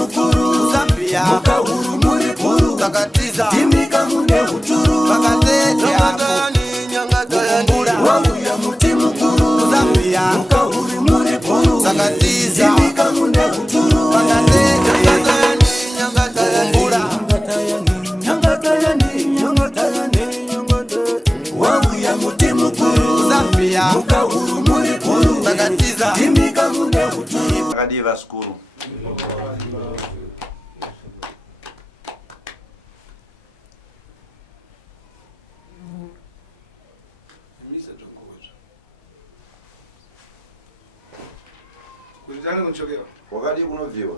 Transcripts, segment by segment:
mukuru Zambia mukahuru muri puru takatiza timika mune huturu pakatete wauya muti mukuru Zambia mukahuru muri puru takatiza timika mune huturu pakatete wauya muti mukuru Zambia mukahuru muri puru takatiza timika mune huturu pakadiva skuru Kujana kuchokea. wakati kunoviwa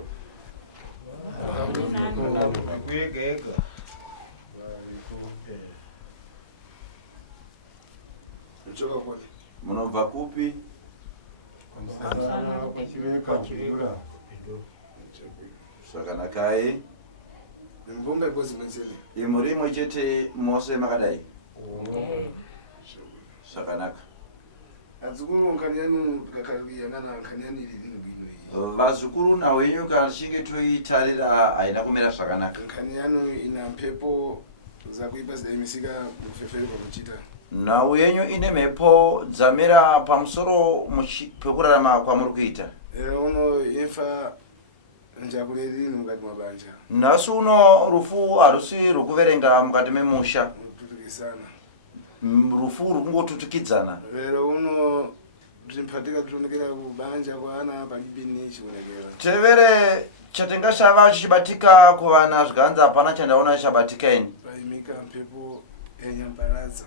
Kuchoka kwa. munobva kupi zvakanakayi Mbomba ikozi menzeli. imuri imwe chete mose makadai zvakanaka Adzukuru nkanyanu kakakuyangana nkanyani lilini bwino iyi. vazukuru nawenyu kana tichinge toitarira haina kumira zvakanaka Nkanyanu ina mpepo za kuipa zimisika mfefero pakuchita. nhau yenyu ine mhepo dzamira pamusoro pekurarama kwamuri kuita Uno yefa njakuleli mukati mabanja. nhasi uno rufu harusi rwekuverenga mukati memusha Tutukisana. rufu rwekungotutikidzana Lero uno timpatika tuonekera kubanja kwa ana palibini chionekera. tevere chatingashava chichibatika kuvana zviganza hapana chandaona chabatika ini Paimika mpepo enyambaraza.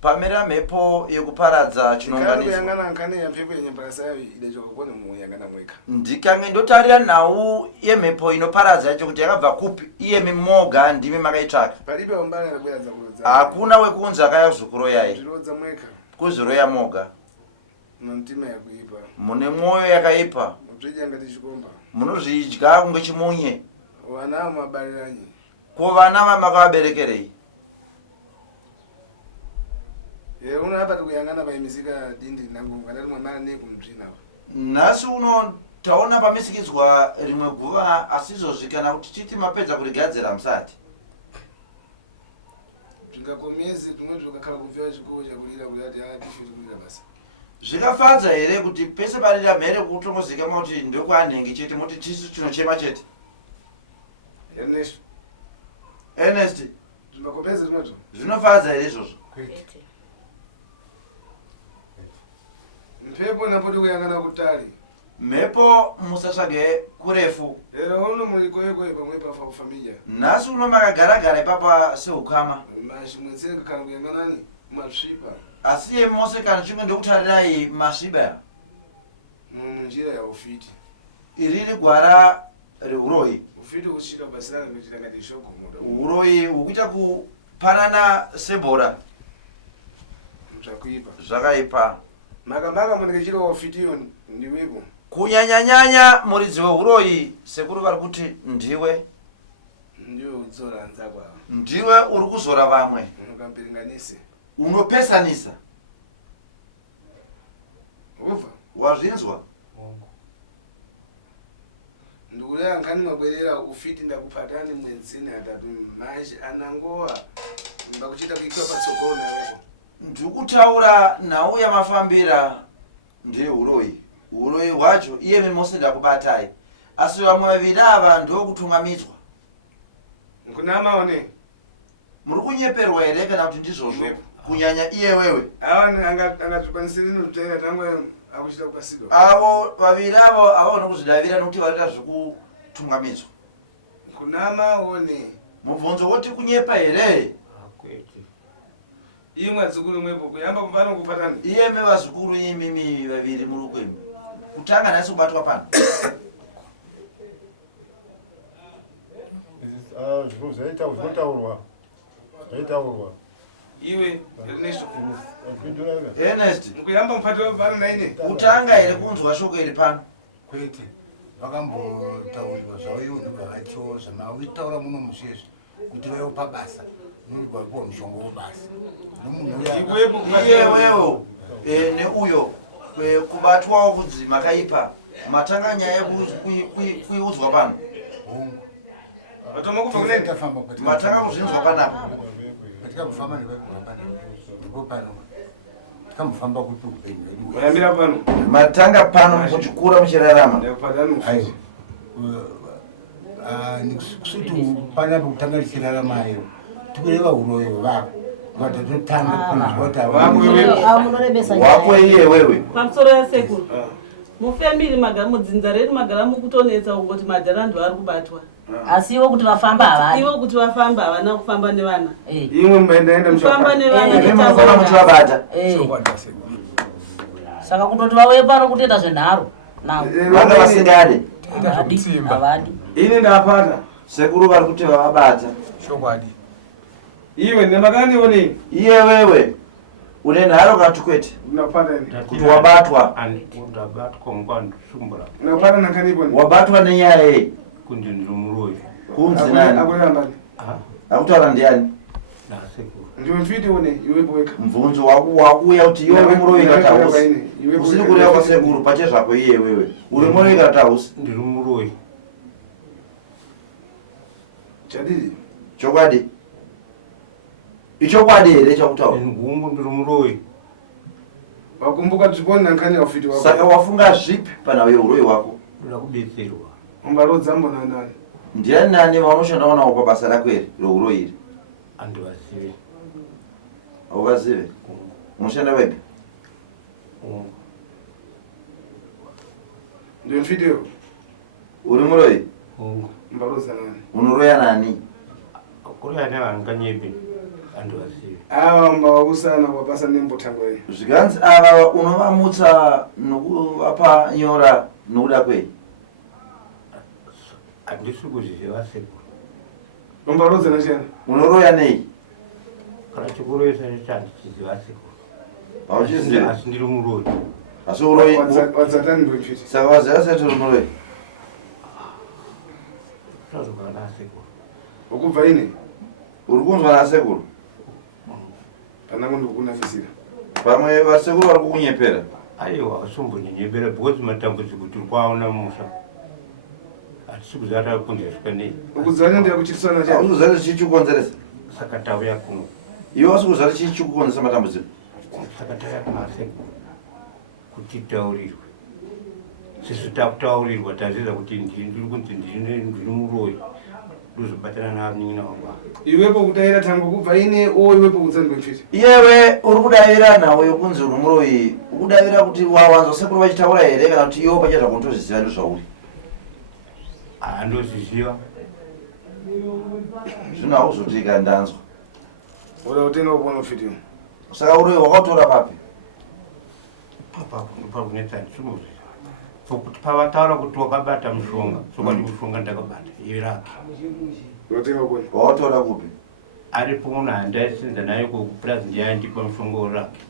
pamira mhepo yekuparadza chinonganidzwa Kuyangana nkane ya mpepo enyambaraza idechoka kuona muyangana mweka. ndikange ndotarira nhau yemhepo inoparadza yacho kuti yakabva kupi iyemi moga ndimi makaitsvaka Palibe ombana nakuya za kurodza. hakuna wekunzi akayazvukuroyai Ndirodza mweka. kuziroya moga Mntima ya kuipa. mune mwoyo yakaipa Mtija ngati chikomba. munozvidya kunge chimunye Wana mabaliranyi. kuvana vamakavaberekerei Una hapa tukuyangana paimizika dindi nangu ngatati mwamana ne kumtsina. nhasi uno taona pamisikidzwa rimwe guva asizozvikana kuti titi mapedza kurigadzira musati Tingakomezi tumwe tukakhala kubvira chikoo chakulira kuti ati tife kulira basi. zvikafadza here kuti pese parira mhere kutongozikama kuti ndokwanhengi chete moti tisu tinochema chete Ernest Tingakomezi tumwe zvinofadza here izvozvo mpepo napoti kuyangana kutali. mhepo musatsvage kurefu Lero uno mulikoyeko pamwe pa familia. nhasi uno makagara-gara ipapa seukama Mashimwenzeni kakhala kuyanganani masvipa. asi ye mose kana chimwe ndokutarirai masviba Munjira ya ufiti. iriri gwara reuroyi Ufiti kuchika basira ngachita ngati shoko muda. uroyi hwekuita kupanana sebhora Mtakuipa. zvakaipa Makamaka munekechira ufitiyo ndiwepo. kunyanyanyanya muridzi weuroyi sekuru vari kuti ndiwe Ndiwe udzora nzakwa. ndiwe uri kuzora vamwe Unokampiringanise. unopesanisa Uva. wazvinzwa Ndikulea nkani mabwerera ufiti ndakupatani mwenzini atatu maji anangoa. Mbakuchita kuikwa patsogolo nawepo. ndikutaura nhau yamafambira ndeuroyi uroyi hwacho iyemi mose ndakubatai asi vamwe vaviri ava ndokutungamidzwa Nkunamaone. muri kunyeperwa here kana kuti ndizvozvo kunyanya iye wewe Awa angatupanisiri nutera tangwe akuchita kupasidwa. avo vaviri avo havaone kuzvidavira nokuti varita zvekutungamidzwa Nkunamaone. mubvunzo woti kunyepa here Imwe adzukuru mwepo kuyamba kumbano kupatani. iyeme vazukuru imimi vaviri muri kwemi kutanga nhasi kubatwa pano zvaitaurwa Iwe Ernesto. Ernest Mukuyamba mpati wapana naine. kutanga here kunzwa shoko iri pano kwete vakambotaurwa zvauyoduka vacho zvamawitaura muno musezvi kuti vaiwopa basa nogwapiwa mushongo webasa Iwepo iyewewo neuyo kubatwawo kunzi makaipa matanga nyaya yekuiudzwa pano hongo Watoma kufa kuleta. tafamba katika matanga kuzvinzwa panapo katika mfamba nevaikurapana ndipo pano tikamufamba kuti upenyu hwedu Wayambira pano. matanga pano muchikura muchirarama Ndakupatani aiwa ufiti. nikusuti panapo kutanga lichiraramayo tikureva uroyo vako vatatotanga kunzwata wako iye wewe pamusoro yasekuru mufemiri magara mudzinza redu magara mukutonetsa kungoti madhara ndo ari kubatwa asi ivo kuti vafamba havadi ivo kuti vafamba havana kufamba nevana Imwe mbaenda kufamba nevana munofana muchivabata saka kutoti vauye pano kutoita zvenharo navo vanga vasingade havadi Ini ndapata. sekuru vari kuti vavabata Iwe nemakani one. iye wewe une nharo kana kwete Unapata ini. kuti wabatwa ndabatwa ngwandusumbura Unapata nakani one. wabatwa nenyaya yei kuti ndiri muroyi kunzi nani Akulambani. akutaura ndiani nasekuru Ndiwe mfiti one. Iwe boeka. mvunzo wakuuya kuti iwe uri muroyi katausi usiri kureva kwasekuru pache zvako iye wewe uri muroyi katausi ndiri muroyi Chadidi. chokwadi ichokwadi here chakutaura ngungu ndiri muroyi Wakumbuka tuponi nankani ufiti wako. saka wafunga zvipi pana uye uroyi wako ndoda kubetserwa Umbalo dzambo na nani. ndiani nani vaunoshandawo nawo pabasa rako iri rouroyi iri andivazive auvazive unoshanda wega Ndiwe mfiti yo. uri muroyi ungu Umbalo za nani. unoroya nani kuroya nevanganyepi andivazive Awa mbawa usana kwa pasa nembo tangwe. zvikanzi ava unovamutsa nokuvapa nyora nokuda kwei handisi kuzviziva sekuru Umbalo za nashana. unoroya nei kana chikuroyesa necho handichiziva sekuru hauchizivi asi ndiri muroyi asi uroyi Wadzatani ndiwe mfiti. saka waziva seti uri muroyi tazokana nasekuru Ukubva ine. uri kunzwa nasekuru Panangu ndikunafisira. pamwe vasekuru vari kukunyepera aiwa usombonyenyepera because matambudziko tiri kwaona musha hatisi kuziva takunzeswa nei Ukudzanya ndiya kuchitisana cha. hausi kuziva kuti chii chikukonzeresa saka tauya kuno iwe wasi kuziva kuti chii chikukonzeresa matambudziko saka tauya kunasekuru kuti taurirwe sisi takutaurirwa taziza kuti ndiri kunzi ndiri muroyi ndozobatana nanin'ina wanga Iwepo kutaira tango kubva ine o iwepo kudzandiwe mfiti. iyewe uri kudavira nawo yokunzi uri muroyi ukudavira kuti wawanza sekuru vachitaura here kana kuti iwo pachezvako unotozviziva ndozvauri handozviziva zvino hauzotika ndanzwa Oda utenga kupona mfiti yo. saka uroyi wakautora papi pakunetsa ndisimuziva fokuti pavataura kuti wakabata mushonga sokwati mushonga ndakabata irake Utenga kupona. wakautora kupi aripo munhu handaisinza naye kupurazi ndiyandipa mushonga urake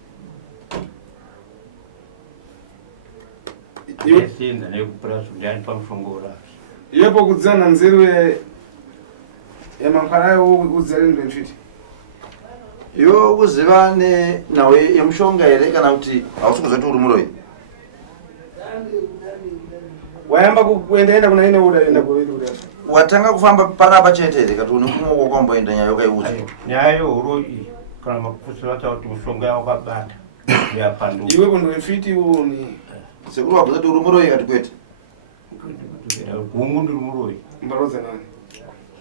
handaisinza naye kupurazi ndiyandipa mushonga urake Iwepo kudzana nzerwe yamankwara udzare ndiwe mfiti. iwe kuziva nenhau yemushonga here kana kuti hausi kuziva kuti uri muroyi Wayamba kuendaenda kuna ine uda enda kuredu uda. watanga kufamba panapa chete here kati une kumwe kwakwamboenda nyaya yakaiudza nyaya yeuroyi kana makupusi vataura kuti mushonga wakabata yapanduka Iwepo ndiwe mfiti uni. sekuru wabvunza kuti uri muroyi kati kwete gungu ndiri muroyi Umbalo za nani.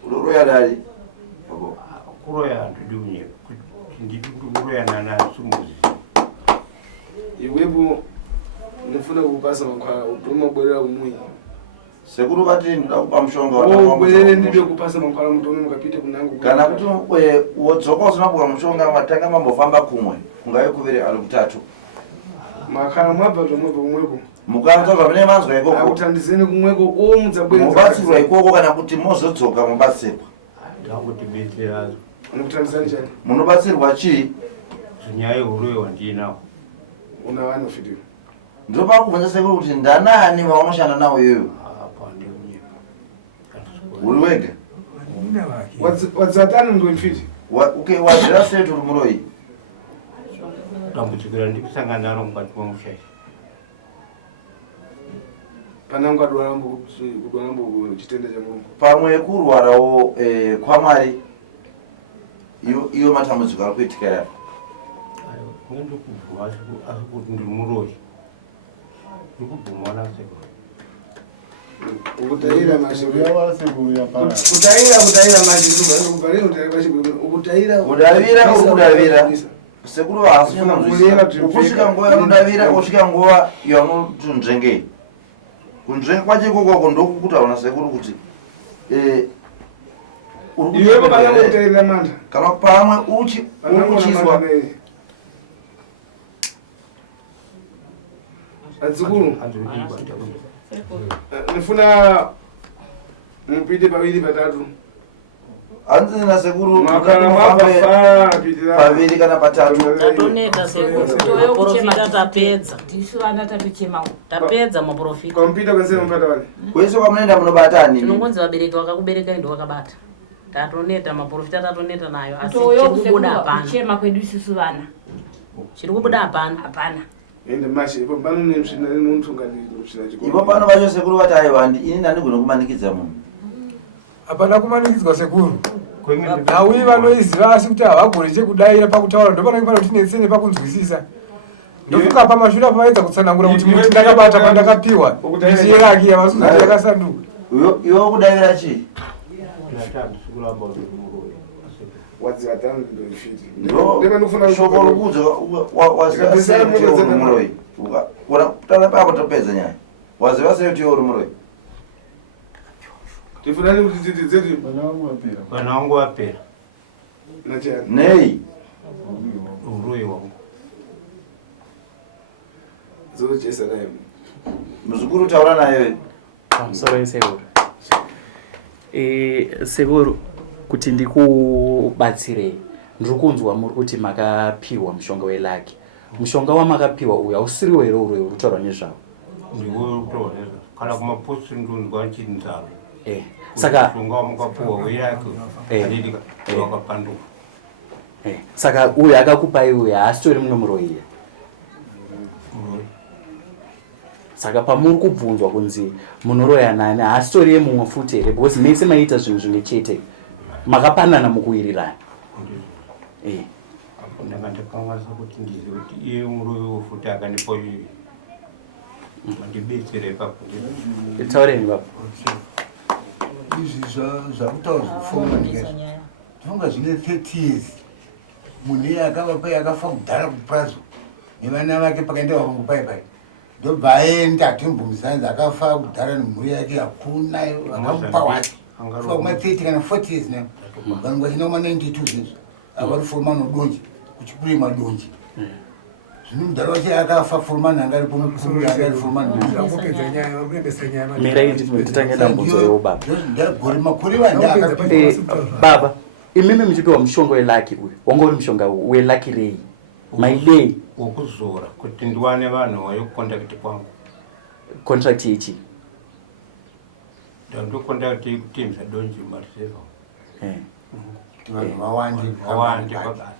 uroya dali kuroya handidi unye kuti ndidi kuroya nanasumuziva Iwepo ndifuna kupasa mankwara utoma bwerera umui. sekuru vati ndoda kupa mushonga Bwerere ndibe kupasa mankwara mutoni mukapite kunangu. kana kuti wodzoka usina kupa mushonga matanga mambofamba kumwe kungave kuviri ali kutatu Makara mwabva zvomwepo kumwepo. mukanza zvamene manzwa ikoko Akutandizeni kumweko o mudzabwenza. mubatsirwa ikoko kana kuti mozodzoka mubatsirwa ndakutibetserazo Unokutandizani chani. munobatsirwa chii zinyaya yeuroyi wandinawo Una vana mfiti yo. ndinopa kubvunza sekuru kuti ndanani vaunoshanda nawo iyoyo apa ndeunyika uri wega Wadzatani ndiwe mfiti. wadzira seti uri muroyi dambudziko randikusangana naro mukati momushai panangu adwarambo chitenda cha Mulungu pamwe kurwarawo kwamari iyo matambudziko ari kuitika yapo ngendokubvuma asi kuti ndiri muroyi ndikubvuma nasekuru ukutaira mashuru yawasekuru yapara kutaira mashuru kuparino ukutaira kudavira sekuru haasikusvika nguva yanodavira kusvika nguva yaunoti nzvengei kunzvenga kwacho ikokoko ndokukutaona sekuru kuti iwepo kana kutairira manda kana pamwe uchizwa adzukuru nifuna mupite paviri patatu hanzina sekuru makana makafa pitira paviri kana patatu tatoneta sekuru maprofita tapedza tisu vana tatochema tapedza maprofita kompita kwensema mpata wale kwese kwamunoenda munobatani tinongonzi vabereki vakakuberekai ndo vakabata tatoneta maprofita tatoneta nayo asi toyo chirikubuda hapana kuchema kwedu isusu vana chiri kubuda hapana hapana ende mashi ipo pano nemsvina nemuntu ngadimsvina chikoro ipo pano vacho sekuru vati ayi vandi ini ndandigona kumanikidza munhu hapana kumanikidzwa sekuru nauyi vanoiziva asi kuti havagoni chekudaira pakutaura ndopanenge panotinetsene pakunzwisisa ndofuka pamashure pavaedza kutsanangura kuti muti ndakabata pandakapiwa ichiyeraki yavasuti yakasanduka iwe kudavira chii shoko rokudza wazivaseutiorumuroyi tana papo topedza nyaya waziva sei kuti iwe uri muroyi tifunani kuti titidzeti vana vangu vapera nachani nei uroyi wangu zochesa naye muzukuru taura naye pamusoro sekuru sekuru kuti ndikubatsirei ndiri kunzwa muri kuti makapiwa mushonga welaki mushonga wamakapiwa uyu hausiriwo here uroyi uri kutaura nezvavo ndiwo kutaura nezvavo kana kumaposti ndondwa chinzaro saka mushonga wamukapuwa weyake adidika wakapanduka saka uyu akakupai uyu haasitori mumwe muroyi saka pamuri kubvunzwa kunzi munoroya nani haasitori yemumwe futi here because mese maita zvinhu zvimwe chete makapanana mukuwirirana ndanga ndakanganisa kuti ndizive kuti iye muroyi wofuti akanipa iye mandibetsere ipapo taureni baba izvi zvakutaura zvekufunga ndifunga zvine 30 years munhu iye akavapai akafa kudhara kuprazo nevana vake pakaenda varungu paipai ndobva aenda atimbomuzanzi akafa kudhara nemhuri yake hakuna akamupa wake fuka kuma 30 kana 40 years now vanhu vachina kuma 92 zvezvo avari forumani udonji kuchipurima donji zvino mudhara wache akafa forumani angaripo mukuru angari forumani mirai nditange dambudzo yewo baba ndagore makore vanda baba imimi muchipiwa mushonga welaki uyu wanga uri mushonga welaki rei maidei wokuzora kuti ndiwane vanhu vayokukontakiti kwangu contract yechi ndandokontakiti kuteams adonji mariseva vanhu vawande pabasa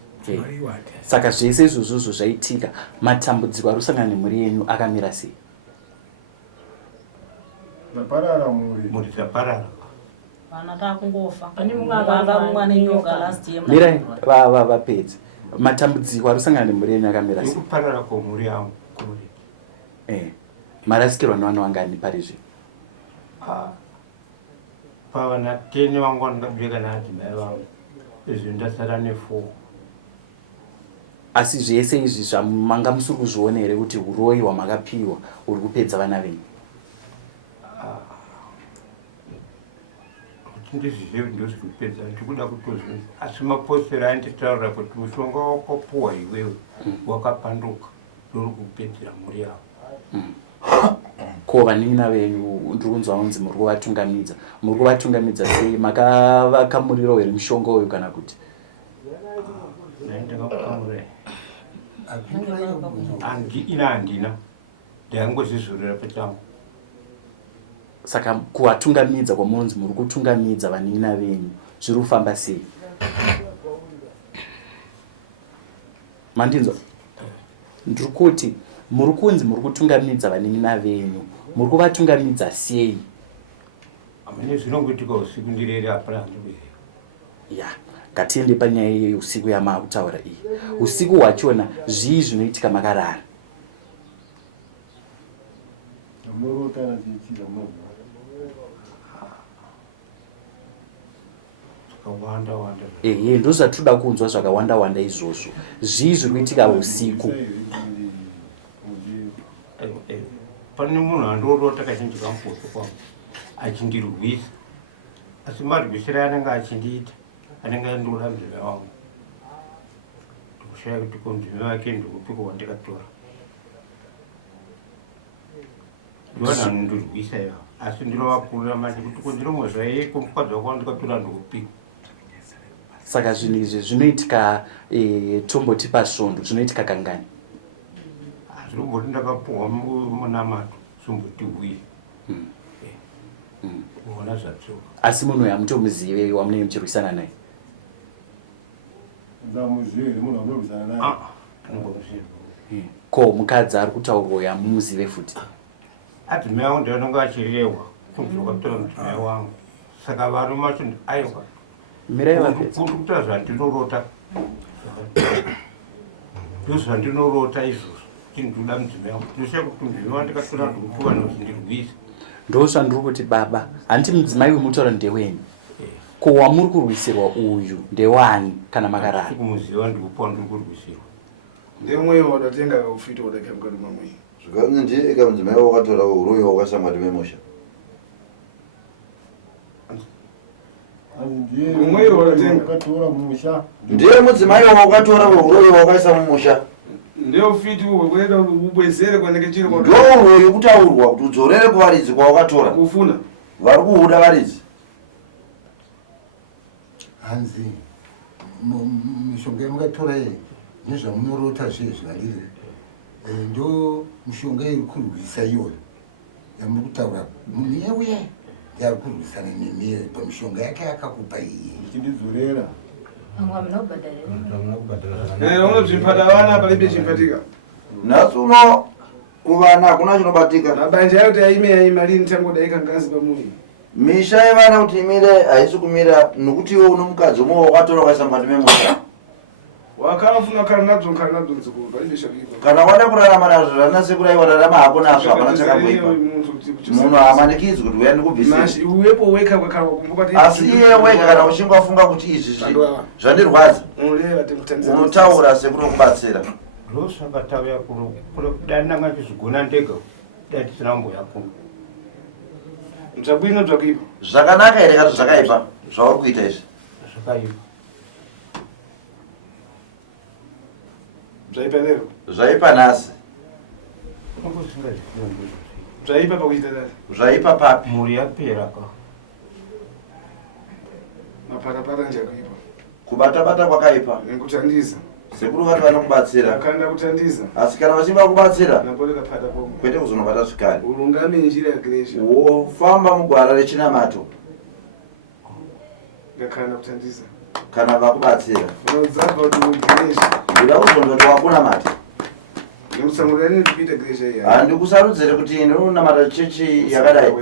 saka zvese izvozvozvo zvaitika matambudziko ari kusangana nemhuri yenyu akamira sei zaparara muri zaparara vana takungofa pane mumwe akarumwa nenyoka last year mirai vapedzi matambudziko ari kusangana nemhuri yenyu akamira sei ikuparara kwomhuri yangu marasikirwa nevana vangani pari zvino pavana 10 vangu vandikabeka naadzimai vangu izvi ndasara ne4 asi zvese izvi zvamanga musiri kuzviona here kuti uroyi hwamakapiwa uri kupedza vana venyu kuti ndizvizive kuti ndozviri kupedza ndikuda kutozvinza asi maposteri ainditaurira kuti mushonga wakapuwa iwewe wakapanduka ndori kupedzera mhuri yavo ko vanina venyu ndiri kunzwa unzi muri kuvatungamidza sei makavakamurirawo here mushonga uyu kana kuti ndakamukamurira handina ndangozvizvorera pachangu saka kuvatungamidza kwamunonzi muri kutungamidza vanina venyu zviri kufamba sei mandinzwa ndiri kuti muri kunzi muri kutungamidza vanin'ina venyu, muri kuvatungamidza sei? Amene zvinongoitika usiku ndirere hapana ndibwere. Ya, ngatiende panyaya yeusiku yamakutaura iyi. Usiku hwachona zvii zvinoitika makarara? Ehe, ndo zvatinoda kunzwa zvakawanda izvozvo. Zvii zviri kuitika usiku? Pane munhu andorota kazhinji kamuposo kwangu achindirwisa, asi marwisiro anenge achindiita anenge andoda mudzimai wangu. Ndikushaya kuti ko mudzimai wake ndikupiko wandikatora. Ndivana anondirwisa iva, asi ndinovapurira manje kuti ko ndinomwezvaiko mukadzi wako wandikatora ndikupiko. Saka zvinhu izvi zvinoitika tombotipa svondo, zvinoitika kangani? Zviromboti ndakapuhwa munamato somboti uye kuona zvatsoka. Asi munhu uyu hamutomuzive wamunenge muchirwisana naye? Ko mukadzi ari kutaurwa uyu hamumuzive futi? Adzimai wangu ndivanonge achirehwa kunzi wakatora mudzimai wangu, saka varume vacho aiwa mirai vapedza kuita zvandinorota, ndozvandinorota izvozvo. Ndoda mudzimai wangu ndosha kuti mudzimai wandikatora ndikupuva nozvindirwisa. ndo zvandiri kuti baba, handiti mudzimai uyu mutaura ndewenyu. Ko wamuri kurwisirwa uyu ndewani kana makarara? Kumuziva ndikupuva ndiri kurwisirwa. Ndemweyo wadatenga kaufiti wadakira mukati mamweyo. Zvikanzi ndiye eka mudzimai wakatora uroyi wakasamwati memusha. Ndiye mudzimai wakatora uroyi wakaisa mumusha. Ndio ufiti wekwenda ubwezere kweneke chiri kwa. Ndo uroyi kutaurwa kuti udzorere kuvaridzi kwawakatora. Kufuna. Vari kuuda varidzi. Hanzi mishonga yamukatora iyi nezvamunorota zviye zvingadiri, ndo mishonga iri kurwisa iyoyo yamuri kutaura. Munhu yeuye yari kurwisana nemiye pamishonga yake yakakupa iyi ichindizorera. Unozvipata vana palibe chimpatika. Nhasi uno kuvana hakuna chinobatika. Mabanja yakuti aime malini tangodaika ngazi pamuyi. Misha yevana kuti imire haisi kumira nokuti iwe uno mukadzi umwe wakatora ukaisa mukati memusha. Wakarafuna kana nadzo nzukuru palibe chakipa. Kana wada kurarama nazvo zvana sekudai wararama hako nazvo hapana chakamboipa. Munhu haamanikidzwi kuti uya ndikubvisira. Mashi uwepo weka kwakara wakumbuka kuti asi iye wega kana uchinge wafunga kuti izvi zvandirwadza unotaura sekunokubatsira. Ndosakatauya kudai ndanga ndizvigona ndega dai tisina mboyakuma. Zvabwino zvakaipa. Zvakanaka here kana zvakaipa zvauri kuita izvi? Zvakaipa. Zvaipa lero. Zvaipa nhasi. Zvaipa pakuita dada. Zvaipa papi? Mhuri yapera ka. Mapatapata njakaipa. Kubata-bata kwakaipa. Nekutandiza. Sekuru vati vanokubatsira. Akanda kutandiza. Asi kana vachinge vakubatsira napolika pata pomwe. kwete kuzonobata zvikari. Urungame njira yaGresha. Wofamba mugwara rechinamato. Ngakanda kutandiza. Kana vakubatsira. Unodzaka kuti uGresha. Ndida kuzondoti wakunamata. Ngemusamurani kupita Gresha iya. Handikusarudzire kuti ndinonamata chechi yakadai.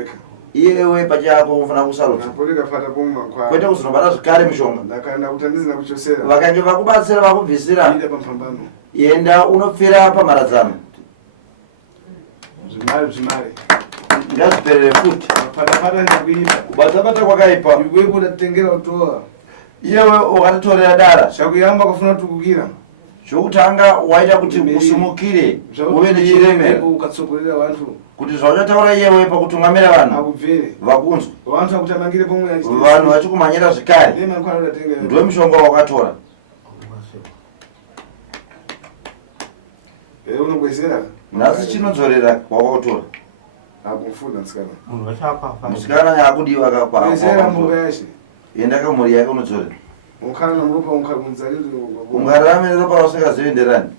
Iyewe pachako unofana kusarudza. Napolika pata pomwe kwa. Kwete kuzonobata zvikari mishonga. Ndakanda kutandiza nakuchosera. Vakange vakubatsira vakubvisira. Ida pampambano. Yenda unopfira pamharadzano. Zvimare. Ngazviperere futi. Pata ndakuipa. Kubata-bata kwakaipa. Iwe kudatengera utoa. Iyewe wakatitorera dara. Chakuyamba kufuna tukukira. Chokutanga waita kuti usumukire uve nechiremera ukatsogorera vantu kuti zvauchataura iyewe pakutungamira vanhu akubvere vakunzwa vantu akutamangire pomwe vanhu vachikumhanyira zvikari ndiwe mushonga wakatora. Unobwezera nhasi chinodzorera kwawakatora akufunda musikana musikana yakudiwa kakwa mbunga yashe enda kamhuri yake unodzorera ukana muropa unkamunzari ungararame ropa usingazivenderani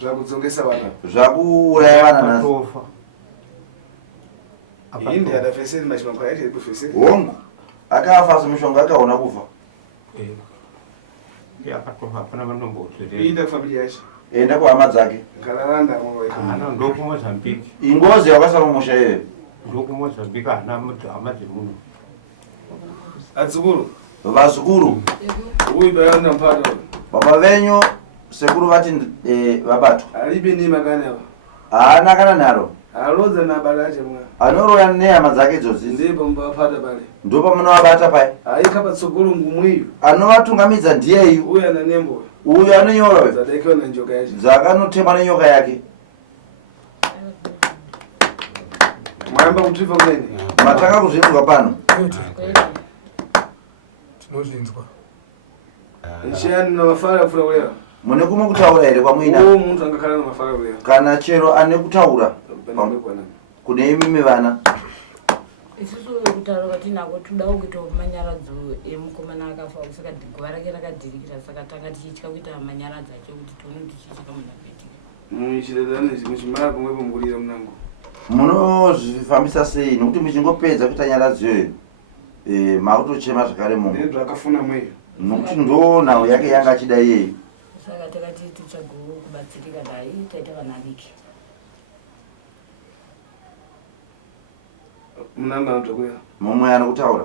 zvakudzongesa vana zvakuuraya vana nhasi indi adafeseri machimakwai aiti kufeseri hongu akafa semushonga akaona kufa yakatofa hapana vanombodzorera ida kufamili yashe enda kwa hama dzake Ngalanda mwe. Ana ndo ku Mozambique. ingozi yakasala musha iyeyo Ndo ku Mozambique ana mutu amazi muno. Adzukuru. vazukuru Uyu bayana mpata. baba venyu sekuru vati vabatu Alibe ni magana hapa. haana kana nalo Aloza na balaje mwa. anoroya nehama dzake idzozi Ndipo mbapata pale. ndo pamunovabata pai Aika patsogolo ngumwiyo. anovatungamidza ndiyeyu Uyu ana nembo. uyu anonyora Zadekiwa na njoka yacho. dzakanotemwa nenyoka yake Mwamba kutriva kumene. mataka kuzvinzwa pano tinozvinzwa Nshiyani na mafara kufura kulewa. mune kumwe kutaura here kwamwina Uwo muntu angakhala na mafara kulewa. kana chero ane kutaura Panambe kwana. kune imimi vana isusu kutaura kwatinako toda kuita manyaradzo emukomana akafa saka guva rake rakadirikira saka tanga tichitya kuita manyaradzi acho kuti tione tichichika munhu apetike Muchiredzane muchimara kumwepo mungurira munango. munozvifambisa sei nokuti muchingopedza kuita nyaradzi iyoyo makutochema zvakare munhu Ndizvo akafuna mweyo. nokuti ndo nhau yake yanga achida iyeyo saka takati tichagokubatsirika dai taita vana diki Munango anotokuya. mumwe ano kutaura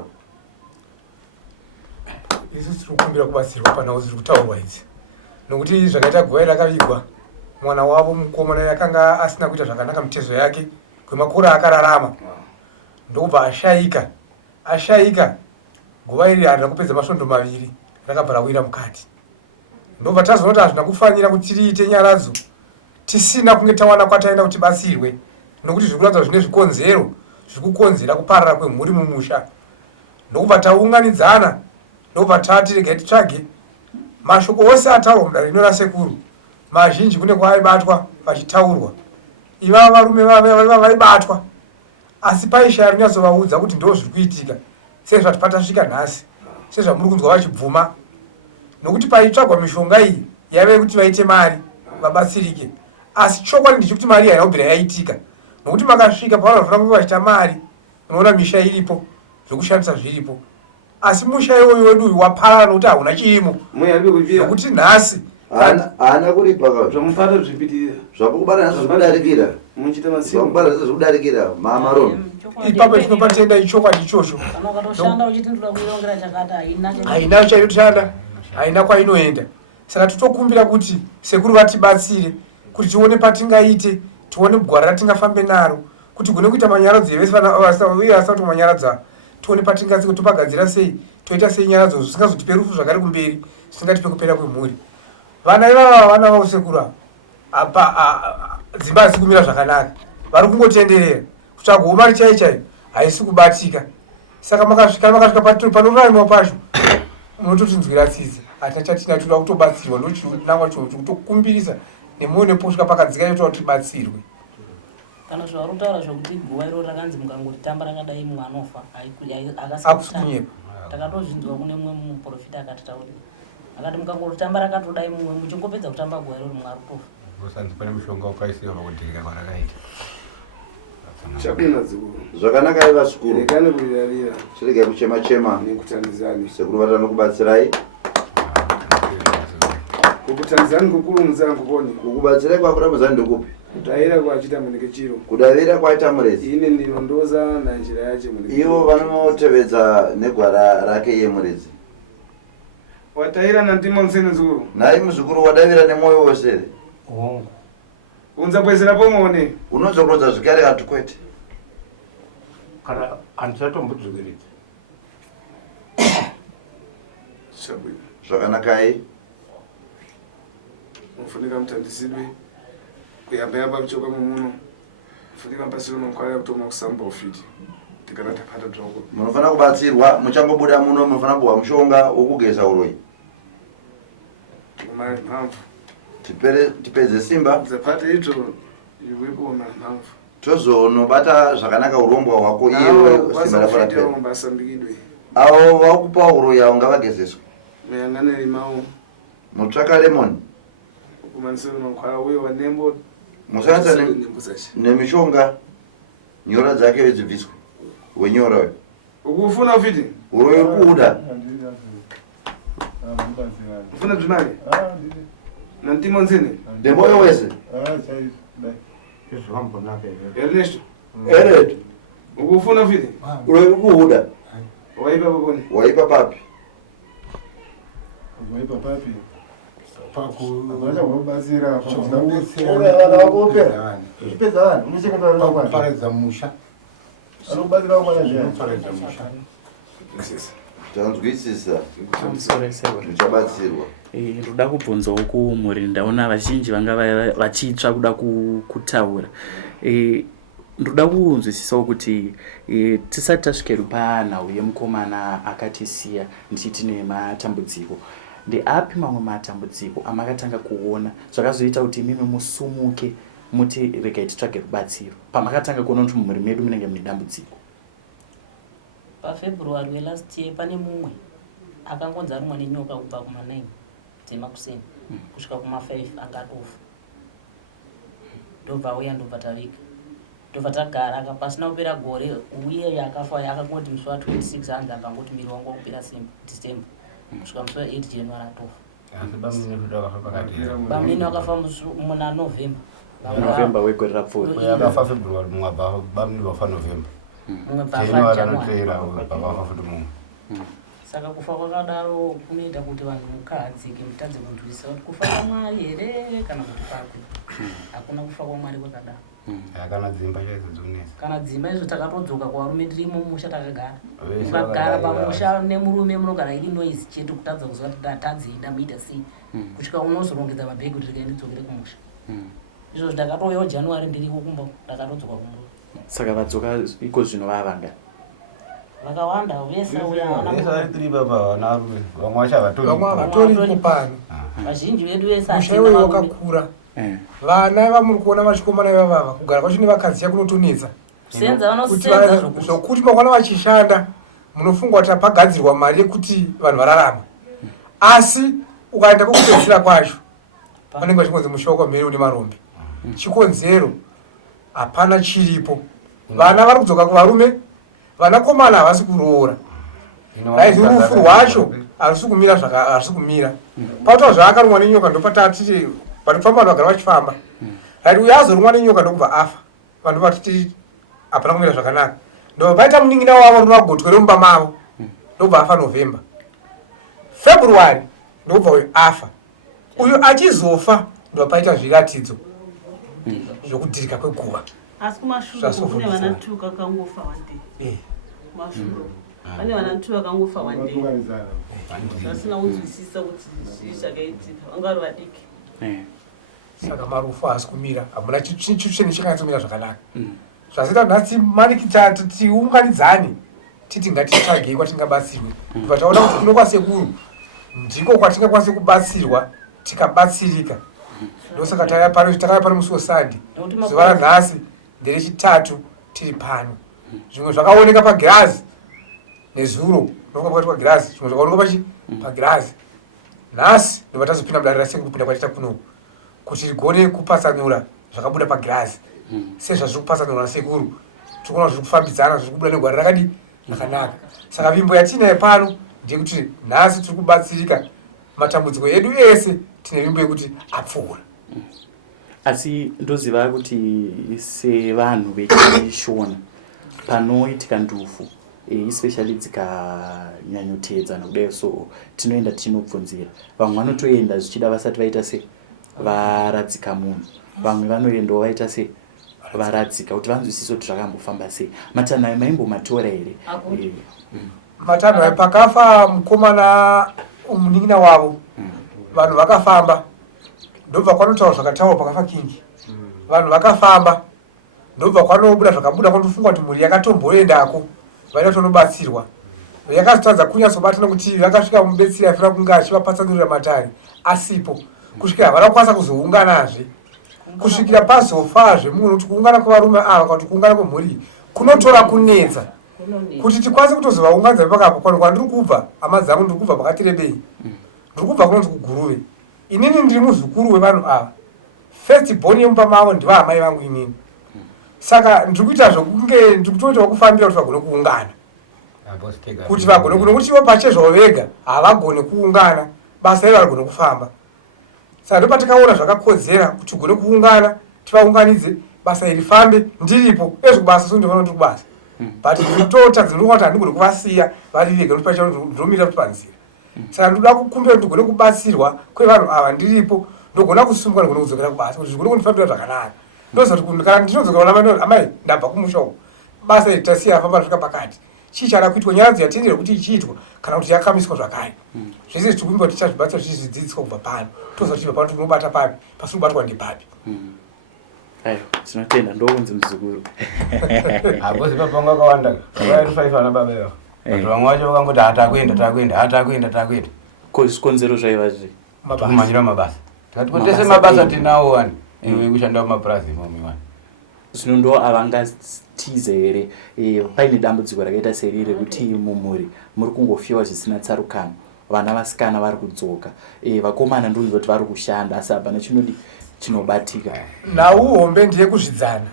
isu tiri kukumbira kubatsirwa panhau ziri kutaurwa idzi nokuti zvakaita guva rakavigwa mwana wavo mukomana yakanga asina kuita zvakanaka mitezo yake kwemakore akararama ndokubva ashayika guva iri harina kupedza masvondo maviri rakabva rawira mukati ndobva tazoona kuti hazvina kufanira kuti tiriite nyaradzo tisina kunge tawana kwataenda kuti batsirwe nokuti zviri kuratidza zvine zvikonzero zviri kukonzera kuparara kwemhuri mumusha ndokubva taunganidzana ndobva tati regai titsvage mashoko ose ataurwa mudare rino rasekuru mazhinji kune kwaaibatwa vachitaurwa ivava varume vaiva vaibatwa asi paishaya rinatsovaudza kuti ndo zviri kuitika sezvati patasvika nhasi sezvamuri kunzwa vachibvuma nokuti paitsvagwa mishonga iyi yaive kuti vaite mari vabatsirike asi chokwadi ndechekuti mari haina kubvira yaitika nokuti makasvika pavanofanira kunge vachita mari unoona misha iripo zvokushandisa zviripo asi musha iwoyo wedu uyu waparara nokuti hauna chirimo nokuti nhasi haana kuripa zvamufata zvipitirira zvakubara nazvo zvikudarikira muchita masimu zvakubara nazvo zvikudarikira mamaroni ipapo tinopa tenda ichokwadi ichocho kana ukatoshanda uchiti ndoda kuirongera chakati haina chainoshanda haina kwainoenda saka titokumbira kuti sekuru vatibatsire kuti tione patingaite tione gwara ratingafambe naro kuti gone kuita manyaradzo evese uye vasina kuti manyaradza tione patingatsiko topagadzira sei toita sei nyaradzo zvisingazotipe rufu zvakare kumberi zvisingatipe kupera kwemhuri vana ivava vana vavo sekuru apa dzimba hasi kumira zvakanaka vari kungotenderera kutsvaga umari chai chai haisi kubatika saka makasvika panorarimiwa pacho munototinzwira tsitsi hatina chatina toda kutobatsirwa ndochitinangwa cho chikutokumbirisa nemwoyo neposvika pakadzika yotoda kuti tibatsirwe kana zvavari kutaura zvokuti guva iro rakanzi mukangotamba rakadai mumwe anofa akusikunyepa takatozvinzwa kune mumwe muprofita akatitaurira akati mukangotamba rakatodai mumwe muchingopedza kutamba guva iro mumwe ari kutofa usanzi pane mushonga wakaisiwa pakudirika kwarakaita chakuna dzikuru zvakanaka iva zvikuru rekane kurirarira chirege kuchema-chema nekutandizani sekuru vatano kubatsirai kukutandizani kukuru muzangu kukoni kukubatsirai kwakuramuzani ndokupi kudavira kwachita munike chiro kudavira kwaita murezi ine ndinondoza nanjira yache munike ivo vanotevedza negwara rake iye murezi wataira nandima musene zukuru nhai muzukuru wadavira nemwoyo wose unza bwezera pomone unozorodza zvikare kati kwete kana handisatombodzikiridza chabwino zvakanakai mufunika mutandisidwe kuyamba kuchoka mumuno mufunika mpasiro mankwara kutoma kusamba ufiti tikana tapata toko munofanira kubatsirwa muchangobuda muno munofanira kupuwa mushonga wokugeza uroyi mari mphamvu tipedze simba zapata ito iwepo mari mphamvu tozonobata zvakanaka urombwa hwako iyewe simba raparapera mbasambikidwe avo vakupa uroyi avo ngavagezeswe muyang'aniri mawo mutsvaka lemoni kumanisiro mankwara uye wanembo musanatsa nemishonga nyora dzake dzibviswe wenyora we ukufuna ufiti uroyi uri kuuda ufuna bzimari Nantimo nzini. Demoyo wese. Ernesto. Eret. Ukufuna vile? Ule ukuhuda. Waipa baboni. Waipa papi. Waipa papi. Paku. Abacha wabazira. Pareza musha. Alubazira wabazira. Pareza musha. Tanzwisisa. Amusoresera. Muchabatsirwa. Ndoda kubvunza uku muri ndaona vazhinji vanga vachitsva kuda kutaura. Ndoda kunzwisisa kuti tisati tasvikeru panhau yemukomana akatisiya ndichiti nematambudziko. Ndeapi mamwe matambudziko amakatanga kuona zvakazoita kuti imimi musumuke muti regai titsvage rubatsiro pamakatanga kuona kuti mumhuri medu munenge mune dambudziko? PaFebruary welast year pane mumwe akangonzi arumwa nenyoka kubva kuma9 dzemakuseni kusvika kuma5 angatofa. Ndobva auya ndobva tavika ndobva tagara pasina kupera gore uye akafa akangoti musi wa26 hanzi akangoti miri wangu wakupera December kusvika musi wa8 January atofa. Bamnini wakafa muna November wegore rapfuura. Yakafa February mwabva bamnini wafa November. Saka kufa kwakadaro kunoita kuti vanhu mukahadzike mutadze kunzwisisa kuti kufa kwaMwari here kana kuti pakwe. Hakuna kufa kwaMwari kwakadaro. Kana dzimba chaidzo dzonesa. Kana dzimba izvo takatodzoka kuvarume tirimo mumusha takagara. Mukagara pamusha nemurume munogara iri noise chete kutadza kuziva kuti datadze ndamuita sei. Kusvika unozorongedza mabhegi kuti rega ndidzokere kumusha. Izvo ndakatouyawo January ndiriko kumba ndakatodzoka kumurume. Saka vadzoka iko zvino vavanga vakawanda vese tiri baba narume vamwe vachavatolipo pano vazhinji vedu vese mushawe wakakura vana vamuri kuona vachikomana ivavava kugara kwacho nevakadzi yakunotonetsa zvokuti makwana vachishanda munofungwa kuti pagadzirwa mari yekuti vanhu vararama asi ukaenda kwekupedzisira kwacho vanenge vachingonzi mushawe kwamheri une marombe chikonzero hapana chiripo. Vana vari kudzoka kuvarume, vanakomana havasi kuroora. Raizi rufu rwacho harisi kumira. Pautawo zvaakarumwa nenyoka ndopatatiti panofamba vanhu vagara vachifamba. Raizi uyo azorumwa nenyoka ndokubva afa. Vanhu vatiti hapana kumira zvakanaka. Ndopaita munin'ina wavo runa gotwe remumba mavo ndobva afa November. February ndobva uyo afa. Uyo achizofa ndopaita zviratidzo zvokudhirika kweguva. Asi kumashure kune vanatuka akangofa wande. Mashure. Pane vanatuka akangofa wande. Asina kunzwisisa kuti zvakaitika. Vangari vadiki. Saka marufu haasi kumira. Hamuna chicheni chakanyatsa kumira zvakanaka. Zvazita nhasi manikitatu tiunganidzane. Titi ngatitsvagei kwatingabatsirwe. Kubva taona kuti kuno kwasekuru ndiko kwatingakwanisa kubatsirwa tikabatsirika. Ndosaka takaya pano musi weSunday. Zuva ranhasi nderechitatu tiri pano. Zvimwe zvakaoneka pagirazi nezuro ndokuva pakati pagirazi. Zvimwe zvakaoneka pagirazi. Nhasi ndobva tazopinda mudare rasekuru kupinda kwatita kuno kuti rigone kupatsanura zvakabuda pagirazi. Sezvazviri kupatsanura nasekuru tikuona zviri kufambidzana zviri kubuda negwara rakadi rakanaka. Saka vimbo yatinayo pano ndeyekuti nhasi tiri kubatsirika matambudziko edu ese tine vimbo yekuti apfuura. Asi ndoziva kuti sevanhu vechishona panoitika ndufu especially dzikanyanyotedzana kudai so tinoenda tinobvunzira. Vamwe vanotoenda zvichida vasati vaita se varadzika munhu. Vamwe vanoendawo vaita se varadzika kuti vanzwisise kuti zvakambofamba sei. Matanho ayo maimbomatora here? Matanho ayo pakafa mukomana munin'ina wavo vanhu vakafamba ndobva kwanotaura zvakataurwa pakafa kingi. Vanhu vakafamba ndobva kwanobuda zvakabuda kwanofunga kuti mhuri yakatomboendako vaida tonobatsirwa. Yakazotadza kunyatsobatana kuti vakasvika mubetsiri afira kunge achivapatsanurira matare asipo kusvikira havana kukwanisa kuzounganazve kusvikira pazofazve mumwe kuti kuungana kwevarume ava kana kuti kuungana kwemhuri kunotora kunetsa kuti tikwanise kutozovaunganidza pakapo. Pano kwandiri kubva hama dzangu ndiri kubva pakati rebei ndiri kubva kunonzi kuGuruve. Inini ndiri muzukuru wevanhu ava. First born yemumba mavo ndiva amai vangu inini. Saka ndiri kuita zvokunge ndiri kutoitawo kufambira kuti vagone kuungana. Kuti vagone kuno kuti ivo pachezvo vega havagone kuungana basa iro vagone kufamba. saka ndopatikaona zvakakodzera kuti ugone kuungana tivaunganidze basa iri fambe ndiripo ezvekubasa sondofana kuti kubasa but zvitotadza ndinoona kuti handigone kuvasiya vari vega kuti pacha ndomira kuti panzira saka ndoda kukumbira kuti ndigone kubatsirwa kwevanhu ava ndiripo ndogona kusimuka ndigone kudzokera kubasa kuti zvigone kundifambira zvakanaka ndozati kana ndinodzokera kuna amai ndabva kumusha uku basa iri tasiya famba svika pakati chii chada kuitwa nyaya dziyatendera kuti ichiitwa kana kuti yakamiswa zvakare zvese zvitikumbira kuti tichazvibatsira tichizvidzidziswa kubva pano toziva kuti pano tinobata papi pasinobatwa ndepapi ayo tinotenda ndokunzi muzukuru hakozi papanga kawanda kaitofaifa babewa vantu vamwe vacho vakangoti hatakuenda zvikonzero zvaiva zvi kumanyira mabasa tikati tese mabasa tinawo wani ekushanda kumapurazi mamwe wani zvino ndo avangatize here paine dambudziko rakaita seri rekuti mumhuri muri kungofiwa zvisina tsarukano vana vasikana vari kudzoka vakomana ndonzi kuti vari kushanda asi hapana chinodi chinobatika nauhombe ndiye kuzvidzana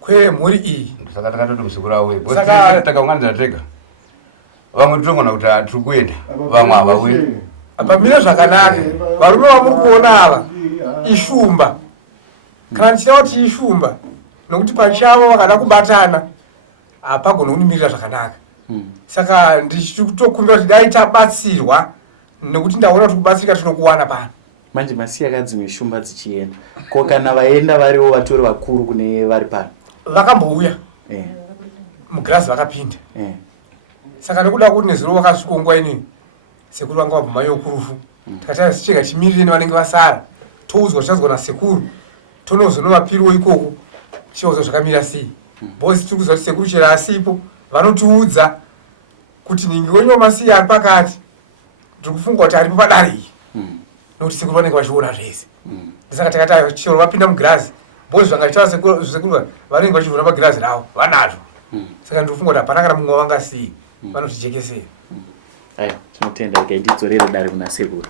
kwemhuri iyi saka takatoti kusukura uye takaunganidzana tega vamwe titongona kuti tiri kuenda vamwe havauye pamire zvakanaka varume vamuri kuona ava ishumba kana ndichida kuti ishumba nokuti pachavo vakada kubatana hapagona kunimirira zvakanaka saka ndichitokumbira kuti dai tabatsirwa nekuti ndaona kuti kubatsirika tinokuwana pano manje masiya kadzimwe shumba dzichienda ko kana vaenda variwo vatori vakuru kune vari pano vakambouya mugirazi vakapinda saka nekuda kuti nezuro vakasvika nguva inini sekuru vanga vabva mai yokurufu tikati chega chimirire nevanenge vasara toudzwa tichadzwa nasekuru tonozonovapiriwo ikoko tichauza zvakamira sei bosi tiri kuziva kuti sekuru chero asipo vanotiudza kuti ningi wenyu masiya ari pakati tiri kufunga kuti aripo padare iyi nokuti sekuru vanenge vachiona zvese ndisaka takati chero vapinda mugirazi bosi zvanga chitaura sekuru vanenge vachivhura magirazi ravo vanazvo saka ndiri kufunga kuti hapana kana mumwe wavangasiyi vanotijekesera aya tinotenda ikaitidzorere dare kuna sekuru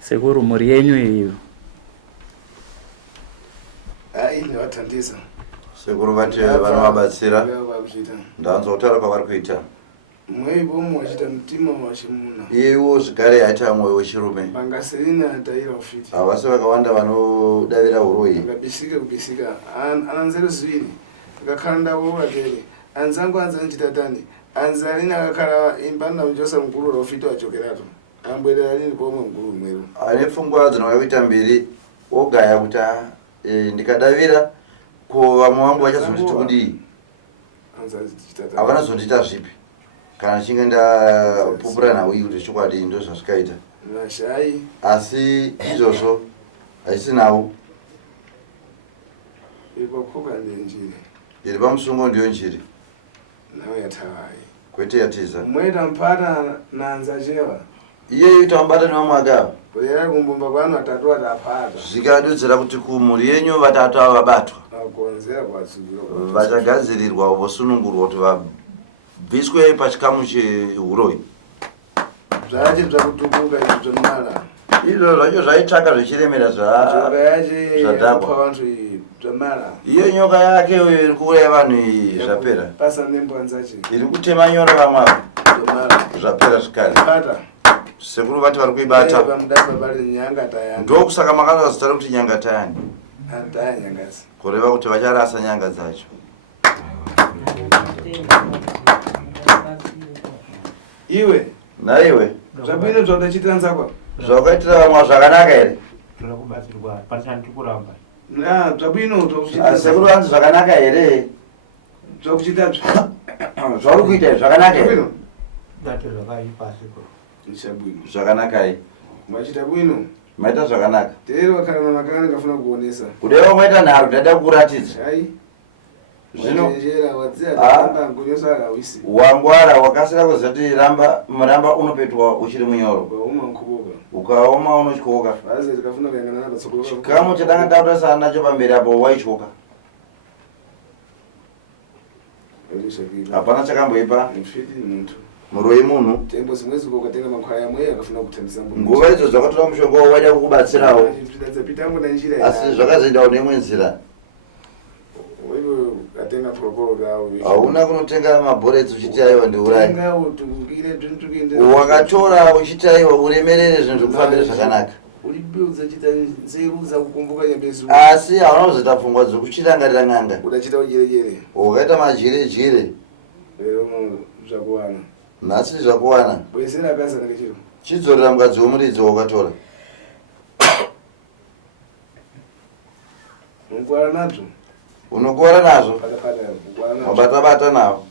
sekuru mhuri yenyu iyo nevatandisa sekuru vati vanovabatsira ndanzwa kutaura kwavari kuita mweibomo wachita mutima wachimuna iyewo zvigare aita mwoyo wechirume pangasirina taira ufiti havasi vakawanda vanodavira uroyi akabisika kubisika ananzero zviri akakhala ndavovateri anzangu anzanichitatani anzalini akakhala imbanda mujosa mukuru raufiti wachokerato ambwerera lini pomwe mukuru mweru ane pfungwa dzinouya kuita mbiri ogaya kuti ndikadavira ko vamwe vangu vachazonditi kudii havana zondiita zvipi kana ndichinge ndapupura naui kuti chokwadi ndo zvazvikaita nashai asi izvozvo haisinawo ikokoka ndenjiri iri pamusungo ndiyo njiri nawe yatavai kwete yatiza mweita mpata nanza cheva iyeyo tamubata nevamwe akava kurera kumbumba kwanu atatu watapata zvikadudzira kuti kumhuri yenyu vatatu ava vabatwa vakonzera kwatsugiro vachagadzirirwa vosunungurwa kuti vabviswe pachikamu cheuroyi zvache zvakutubuka izvi zvemara izvo zvacho zvaitsvaka zvichiremera nyoka yache zvadhakwa vantu zvemara iyo nyoka yake iri kuuraya vanhu iyi zvapera pasa nembwanzache iri kutema nyoro vamwe zvemara zvapera zvikare pata sekuru vati vari kuibata pamudasa pari nyanga tayani ndokusaka makanzwa zita rekuti nyanga tayani taya nyangasi kureva kuti vacharasa nyanga dzacho iwe naiwe zvabwino zvaudachitiranzakwa zvaukaitira vamwe zvakanaka here toda kubatsirwa pasani tikuramba zvabwino sekuru vanzi zvakanaka here zvakuchita zvauri kuita zvakanaka here date zvakaipasi ichabwino zvakanakai machita bwino maita zvakanaka teeri wakhalana makanga ndikafuna kuonesa kudaiwa maita nharo ndada kuratidza ai zvino njera wadziya ngunyosa akawisi wangwara wakasira kuziva kuti muramba unopetwa uchiri munyoro ukaoma nkuboka ukaoma unotyoka vaze tikafuna kuyangana napatsogoro chikamu chatanga taurasana nacho pamberi apo waityoka hapana chakamboipa mfiti muntu muroyi munhu tembo zimwezi ukatenga makwaya amwe akafuna kutambisa nguva idzo zvakatora mushonga waida kukubatsirawo pitango na njira asi zvakazoendawo nemwe nzira wewe atenga tenga proporo dawo. Hauna kunotenga mabhoretsi uchitaiwa ndiurai. Tenga utukire tuntukinde. Wakatora uchitaiwa uremerere zvinhu zvekufambira zvakanaka. Ulibuza chita nzeruza kukumbuka nyambezu. Asi hauna kuzota pfungwa dzekuchirangarira ng'anga. Udachita ujerejere. Wakaita majire-jire. Zvakuwana. Nhasi zvakuwana. Bwezera akazana kechiro. Chidzorera mukadzi womuridzi wakatora. Unkuwara nazvo. Unokuwara nazvo. Wabata-bata nawo.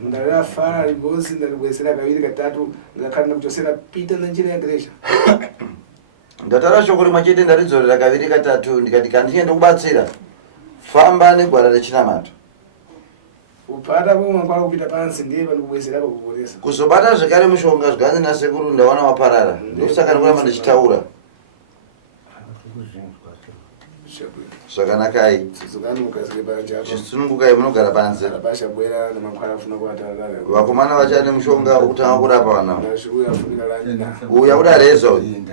Ndarafara rigosi ndaribwesera kaviri katatu ndakanda kuchosera pita nenjira yaGresha. Ndatara shoko rimwe chete ndaridzorera kaviri katatu ndikati kana ndiende kubatsira famba negwara rechinamato. Upata pomwe kwari kupita pansi ndiye pandikubwesera pakuponesa. Kuzobata zvekare mushonga zvikanzi nasekuru ndawana waparara. Ndokusaka ndikuramba ndichitaura. Zvakanakai. Chisunungukai munogara panze. Vakomana vachane mushonga wekutanga kurapa vana. Uya udareza uyu.